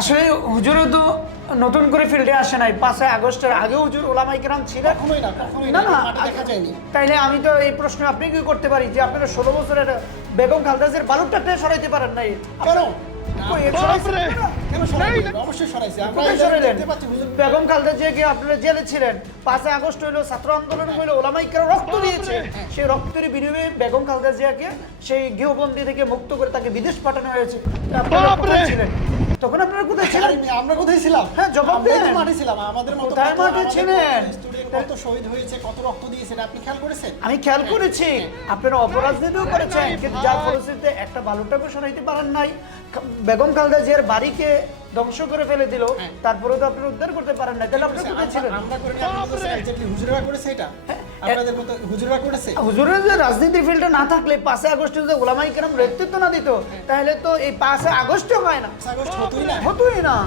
আসলে হুজুরও তো নতুন করে ফিল্ডে আসে নাই, 5 আগস্টের আগে হুজুর ওলামায়ে কেরাম ছিলেন। কখনোই না, কখনোই না না, না, মাঠে দেখা যায়নি। তাইলে আমি তো এই প্রশ্ন আপনাকে করতে পারি যে আপনারা 16 বছরের বেগম খালেদা জিয়ার বালুরটাকে সরাইতে পারেন নাই কেন? কই, এর সরাইছেন না? কেন সরাইনি? অবশ্যই সরাইছে। আমরা কোথায় এই জায়গায় সরাইলেন? দেখতে পাচ্ছি হুজুর। বেগম খালেদা জিয়াকে আপনারা জেলে ছিলেন, 5 আগস্ট হইলো, ছাত্র আন্দোলন হইলো, ওলামায়ে কেরাম রক্ত দিয়েছে, সেই রক্তের বিনিময়ে বেগম খালেদা জিয়াকে সেই গৃহবন্দী থেকে মুক্ত করে তাকে বিদেশ পাঠানো হয়েছে। আপনারা কোথায় ছিলেন তখন? আপনারা কোথায় ছিলেন? আরে আমরা কোথায় ছিলাম? হ্যাঁ, জবাব আমরাই তো দেন। মাঠে ছিলাম। আমাদের মতো কোথায় কত- মাঠে আমাদের ছিলেন? কত স্টুডেন্ট কত শহীদ হয়েছে, কত রক্ত দিয়েছে, এটা আপনি খেয়াল করেছেন? আমি খেয়াল করেছি আপনারা অপরাজনীতিও করেছেন, কিন্তু যার ফলশ্রুতিতে একটা বালুটাকে সরাইতে পারেন নাই। বেগম খালেদা জিয়ার বাড়িকে ধ্বংস করে ফেলে দিল, তারপরে তো আপনারা উদ্ধার করতে পারেন নাই। তাহলে আপনারা কোথায় ছিলেন? আমরা করিনি, আপনি বলতেছেন exactly হুজুরেরা করেছে এটা? আপনাদের মতো হুজুরেরা করেছে? হুজুরের যে রাজনীতির ফিল্ডে না থাকলে 5 আগস্টে যদি ওলামায়ে কেরাম নেতৃত্ব না দিত, তাহলে তো এই 5 আগস্টও হয় না, আগস্ট হতোই না। হতোই না।